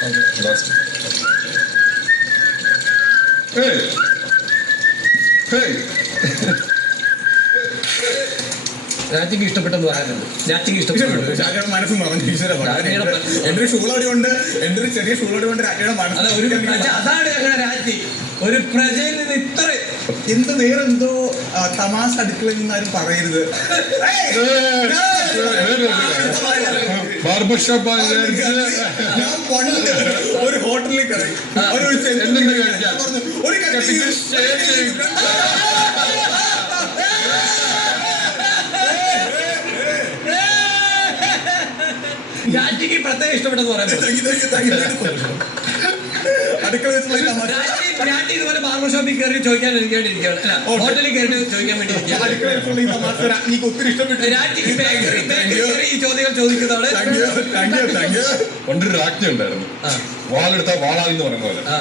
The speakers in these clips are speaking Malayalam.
Hey! Hey! രാജ്യക്ക് ഇഷ്ടപ്പെട്ടെന്ന് പറയാനുണ്ട് രാജ്യക്ക് ഇഷ്ടപ്പെട്ടു രാജയുടെ മനസ്സ് നിറഞ്ഞു ഈശ്വര എന്റെ ഒരു ഷൂളോടി കൊണ്ട് എന്റെ ഒരു ചെറിയ ഷൂളോടി കൊണ്ട് രാജയുടെ മനസ്സ് അതാണ് ഞങ്ങളുടെ രാജ്യം ഒരു പ്രജയിൽ നിന്ന് ഇത്ര എന്ത് വേറെന്തോ തമാശ അടുക്കളയിൽ നിന്ന് ആരും പറയരുത്. ബാർബർ ഷോപ്പ് ഞാൻ പണ്ട് ഒരു ഹോട്ടലിൽ കയറി. ഒരു പ്രത്യേകം ഇഷ്ടപ്പെട്ടെന്ന് പറയാൻ അടുക്കള ഇതുപോലെ ബാർബർ ഷോപ്പിൽ കയറി ചോദിക്കാൻ എനിക്ക് വേണ്ടി ഇരിക്കുകയാണ് അല്ല ഹോട്ടലിൽ കയറി ചോദിക്കാൻ വേണ്ടി ഇരിക്കുകയാണ് ഈ തമാശ ഒത്തിരി ഇഷ്ടപ്പെട്ടു. രാജ്യക്ക് ബേക്കറി ബേക്കറി ഈ ചോദ്യങ്ങൾ ചോദിക്കുന്നതാണ് thank you. Thank you. Thank you. പണ്ടൊരു രാജ്ഞി ഉണ്ടായിരുന്നു. ആ, വാളെടുത്ത വാളായി എന്ന് പറയുന്ന പോലെ. ആ,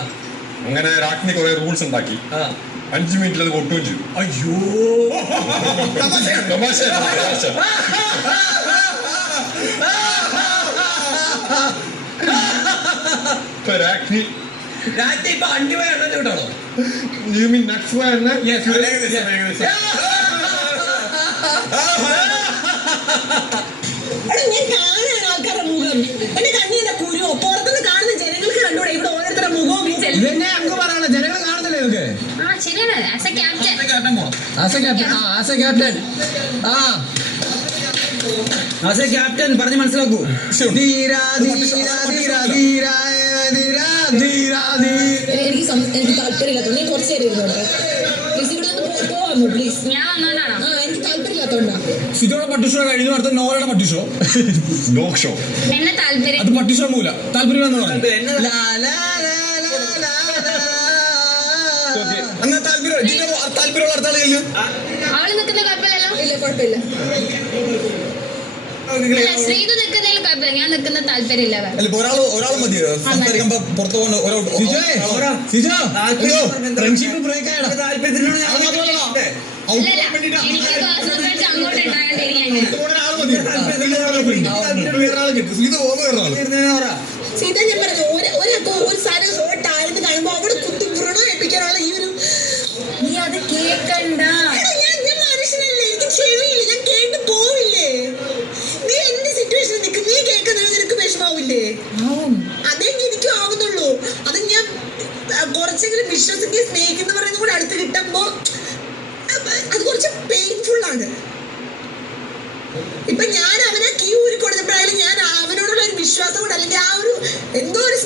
അങ്ങനെ രാജ്ഞി കുറെ റൂൾസ് ഉണ്ടാക്കി. ആ. അഞ്ചു മിനിറ്റിൽ അത് കൊട്ടുകയും ചെയ്തു. അയ്യോ. തമാശ തമാശ ഇപ്പൊ രാജ്ഞി രാജ്യം ഇപ്പൊ എണ്ണ ചൂട്ടാണോ you mean next one Yes, ജനങ്ങൾ കാണുന്നില്ലേ ഇതൊക്കെ ആ ശരിയാണ്. As a captain as captain ആ ആസ് ക്യാപ്റ്റൻ ആ. ക്യാപ്റ്റൻ പറഞ്ഞ് മനസ്സിലാക്കൂ. ധീരാ ധീരാ ധീരാ ധീരാ ധീരാ. ധീരാ ധീ എനിക്ക് എനിക്ക് താല്പര്യമില്ലാത്ത നീ കുറച്ച് നേരം ഇരുന്നോട്ടെ പ്ലീസ് ഇവിടെ ഒന്ന് പോവാമോ പ്ലീസ്? ഞാൻ വന്നോണ്ടാണോ? ആ എനിക്ക് താല്പര്യമില്ലാത്തോണ്ടാ സിജോയുടെ പട്ടിഷോ കഴിഞ്ഞു അടുത്ത നോവലയുടെ പട്ടിഷോ ഡോ ഷോ എന്നെ താല്പര്യം അത് പട്ടിഷോ മൂല താല്പര്യം എന്ന് പറഞ്ഞു ലാ ലാ ലാ ലാ ലാ. ലാ. എന്നാ താല്പര്യം താല്പര്യമുള്ള അടുത്ത അവൾ നിൽക്കുന്ന കുഴപ്പമില്ലല്ലോ. ഇല്ല കുഴപ്പമില്ല. ശ്രീതു നിൽക്കുന്നതിൽ കുഴപ്പമില്ല. ഞാൻ നിൽക്കുന്ന താല്പര്യമില്ല ഒരാൾ ഒരാൾ മതി. സംസാരിക്കുമ്പോ പുറത്തു പോകുന്ന ഒരാൾ കുറച്ചെങ്കിലും വിശ്വസിക്കുകയും സ്നേഹിക്കുന്ന പറയുന്ന കൂടെ അടുത്ത് കിട്ടുമ്പോ അത് കുറച്ച് പെയിൻഫുൾ ആണ്. ഇപ്പൊ ഞാൻ അവനെ ക്യൂ ഊരി കൊടുത്തപ്പോഴായാലും ഞാൻ അവനോടുള്ള ഒരു വിശ്വാസം കൊണ്ട് അല്ലെങ്കിൽ ആ ഒരു എന്തോ ഒരു